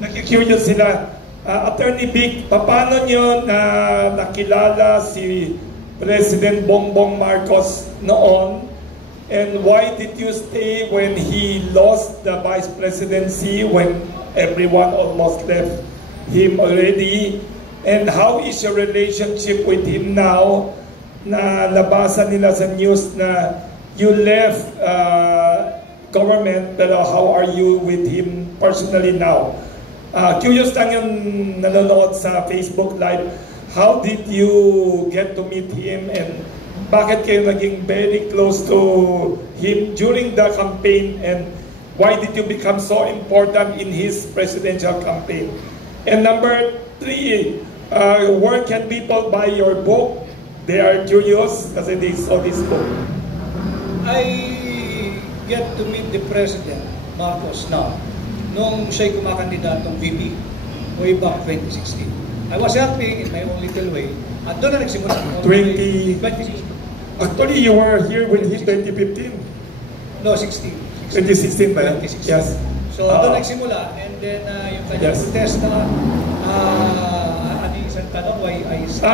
Nag-curious sila. Attorney Vic, paano nyo na nakilala si President Bongbong Marcos noon? And why did you stay when he lost the vice presidency, when everyone almost left him already? And how is your relationship with him now? Na nabasa nila sa news na you left government, pero how are you with him personally now? Curious lang yung nanonood sa Facebook Live. How did you get to meet him, and bakit kayo naging very close to him during the campaign, and why did you become so important in his presidential campaign? And number 3, where can people buy your book? They are curious kasi they saw this book. I get to meet the President Marcos now nung siya'y kumakandidatong VP way back 2016. I was helping in my own little way at doon na nagsimula. 2016. Actually, you were here with him 2015. No, 16. 2016 ba? 2016. Yes. So doon nagsimula, and then yung kanyang protesta, ano yung isang tanong,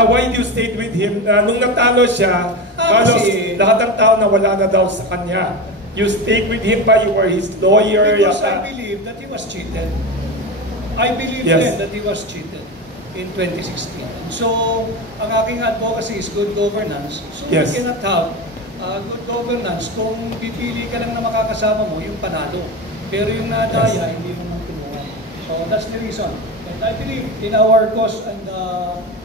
why you stayed with him? Nung natalo siya, halos lahat ng tao na wala na daw sa kanya. You stayed with him ba? You were his lawyer? Because I believe that he was cheated. I believe then that he was cheated in 2016. So, ang aking advocacy is good governance. So, we cannot have good governance kung pipili ka lang na makakasama mo yung panalo. Pero yung nadaya, hindi mo matulungan. So, that's the reason. And I believe in our cause and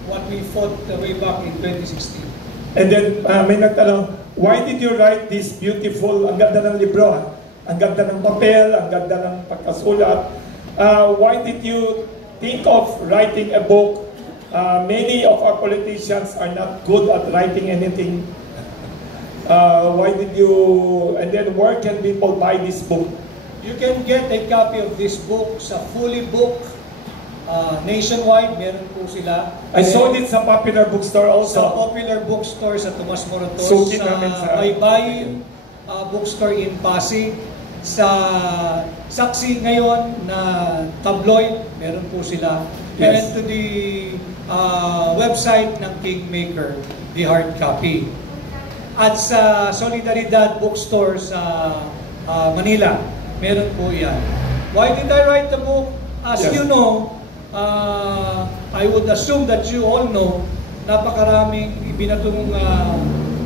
what we fought way back in 2016. And then, may nagtanong, why did you write this beautiful, ang ganda ng libro, ang ganda ng papel, ang ganda ng pagkasulat. Why did you think of writing a book? Many of our politicians are not good at writing anything. Why did you, and then where can people buy this book? You can get a copy of this book sa Fully Book. Nationwide, meron po sila. I saw it sa Popular Bookstore also. Sa Popular Bookstore sa Tomas Moratos. Suki namin sa Baybayin Bookstore in Pasig. Sa Saksi ngayon na tabloid, meron po sila. And to the website ng Kingmaker, the hard copy. At sa Solidaridad Bookstore sa Manila, meron po yan. Why did I write the book? As you know, I would assume that you all know, napakaraming ibinatong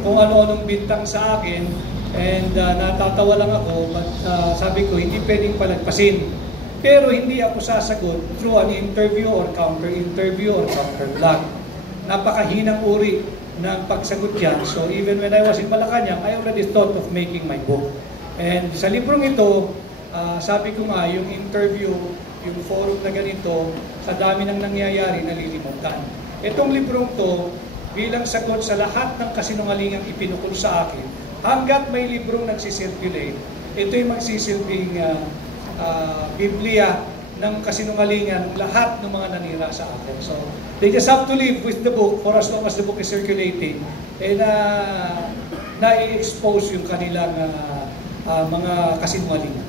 kung ano-anong bintang sa akin, and natatawa lang ako, but sabi ko, hindi pwedeng palagpasin. Pero hindi ako sasagot through an interview or counter-interview or counter-vlog. Napakahinang uri ng pagsagot yan. So even when I was in Malacanang, I already thought of making my book. And sa librong ito, sabi ko nga, yung interview, yung forum na ganito, sa dami ng nangyayari, nalilimutan. Itong librong to, bilang sagot sa lahat ng kasinungalingang ipinukul sa akin, hanggat may librong nagsisirculate, ito'y magsisilbing Biblia ng kasinungalingan, lahat ng mga nanira sa akin. So, they just have to live with the book for as long as the book is circulating, na-expose yung kanilang mga kasinungalingan.